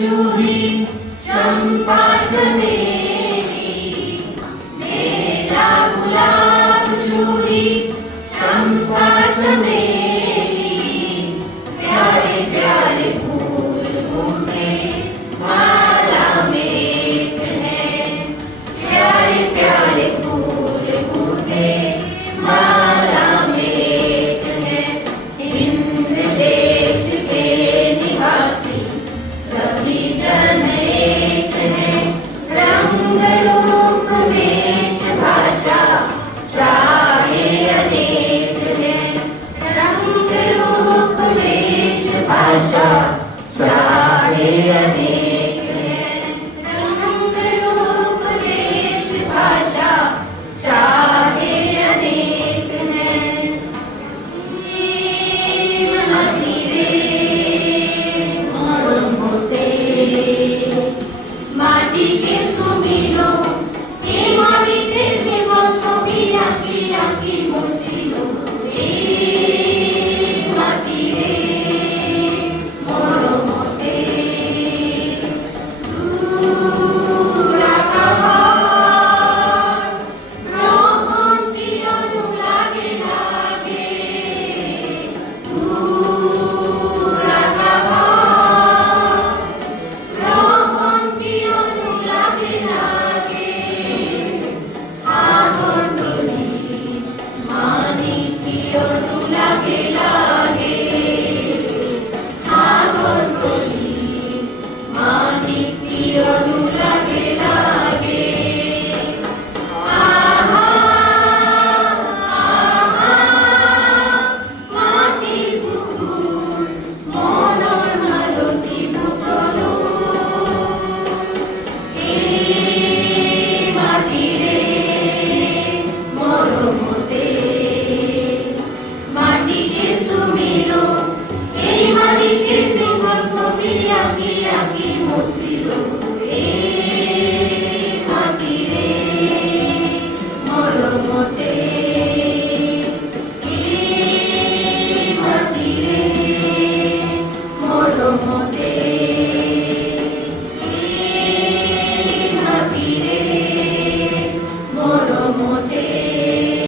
जूही चंपा चमेली बेला गुलाब जूही चंपा चमेली प्यारे प्यारे फूल फूटे माला में एक है प्यारे प्यारे फूल फूटे माला में एक है हिंद देश के निवासी सभी जन एक है रंग रूप वेश भाषा चाहे अनेक है रंग रूप वेश भाषा चाहे अनेक है रंग रूप वेश भाषा चाहे अनेक है माटी रे मोर मोते माटी के सुमिलो ए माटीते জীবন ছবি আঁকি আঁকি বসিল এ মাটি রে মোর মতে রহন্তি অনু লাগে লাগে রহন্তি অনু লাগে লাগে আগরতলি মানিকি অনু লাগে লাগে আগরতলি মানিকি অনু লাগে লাগে আহা আহা মাটি বুকুর মনৰ মালতী বুটলো এই মাটি রে মরমতে মাটিকে সুমিল এই মাটিকে জীবন ছবি আঁকি আঁকি মচিল এই